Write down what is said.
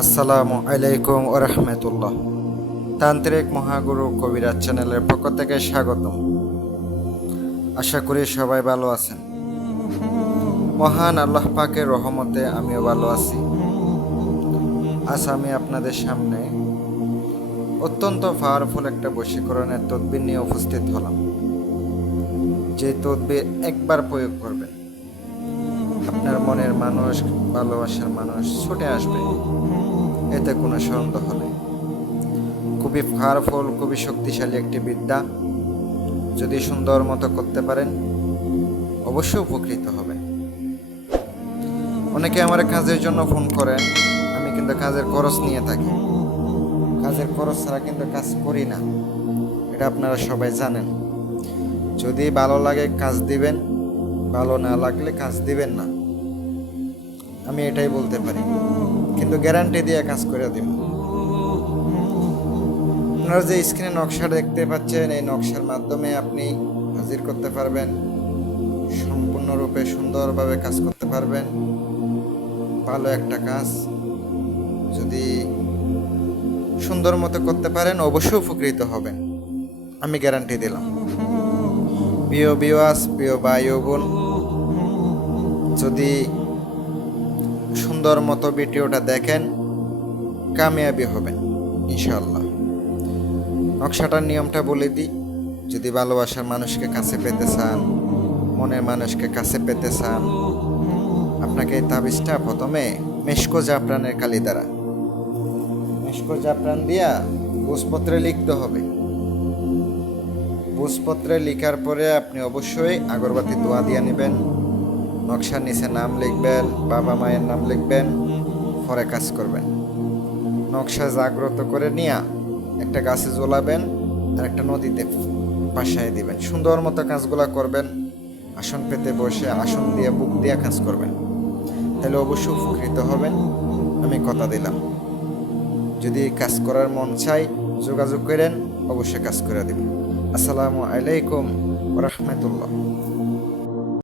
আসসালামু আলাইকুম ওয়া রাহমাতুল্লাহ। তান্ত্রিক মহাগুরু কবিরাজ চ্যানেলের পক্ষ থেকে স্বাগতম। আশা করি সবাই ভালো আছেন। মহান আল্লাহ পাকের রহমতে আমিও ভালো আছি। আজ আমি আপনাদের সামনে অত্যন্ত পাওয়ারফুল একটা বশীকরণের তদবির নিয়ে উপস্থিত হলাম। যে তদবির একবার প্রয়োগ করবেন, আপনার মনের মানুষ, ভালোবাসার মানুষ ছুটে আসবে, এতে কোনো সন্দেহ নেই। খুবই পাওয়ারফুল, খুবই শক্তিশালী একটি বিদ্যা। যদি সুন্দর মতো করতে পারেন অবশ্যই উপকৃত হবেন। অনেকে আমার কাজের জন্য ফোন করেন, আমি কিন্তু কাজের খরচ নিয়ে থাকি। কাজের খরচ ছাড়া কিন্তু কাজ করি না, এটা আপনারা সবাই জানেন। যদি ভালো লাগে কাজ দিবেন, ভালো না লাগলে কাজ দিবেন না, আমি এটাই বলতে পারি, কিন্তু গ্যারান্টি দিয়ে কাজ করে দিব। আপনারা যে স্ক্রিনে নকশা দেখতে পাচ্ছেন, এই নকশার মাধ্যমে আপনি হাজির করতে পারবেন, সম্পূর্ণরূপে সুন্দরভাবে কাজ করতে পারবেন। ভালো একটা কাজ যদি সুন্দর মতো করতে পারেন অবশ্যই উপকৃত হবেন, আমি গ্যারান্টি দিলাম। প্রিয় ভিউয়ার্স, প্রিয় ভাই ও বোন, যদি সুন্দর মতো ভিডিওটা দেখেন কামিয়াবি হবেন ইনশাআল্লাহ। নকশাটার নিয়মটা বলে দিই। যদি ভালোবাসার মানুষকে কাছে পেতে চান, মনের মানুষকে কাছে পেতে চান, আপনাকে এই তাবিজটা প্রথমে মেশকো জাফরানের কালি দ্বারা, মেশকো জাফরান দিয়া ভোজপত্রে লিখতে হবে। ভোজপত্রে লিখার পরে আপনি অবশ্যই আগরবাতি দোয়া দিয়ে নেবেন। নকশার নিচে নাম লিখবেন, বাবা মায়ের নাম লিখবেন, পরে কাজ করবেন। নকশা জাগ্রত করে নিয়ে একটা গাছে জ্বলাবেন আর একটা নদীতে পাশায় দিবেন। সুন্দর মতো কাজগুলা করবেন। আসন পেতে বসে আসন দিয়ে বুক দিয়ে কাজ করবেন, তাহলে অবশ্যই উপকৃত হবেন, আমি কথা দিলাম। যদি কাজ করার মন চাই যোগাযোগ করেন, অবশ্যই কাজ করে দেবেন। আসসালামু আলাইকুম ওয়া রাহমাতুল্লাহ।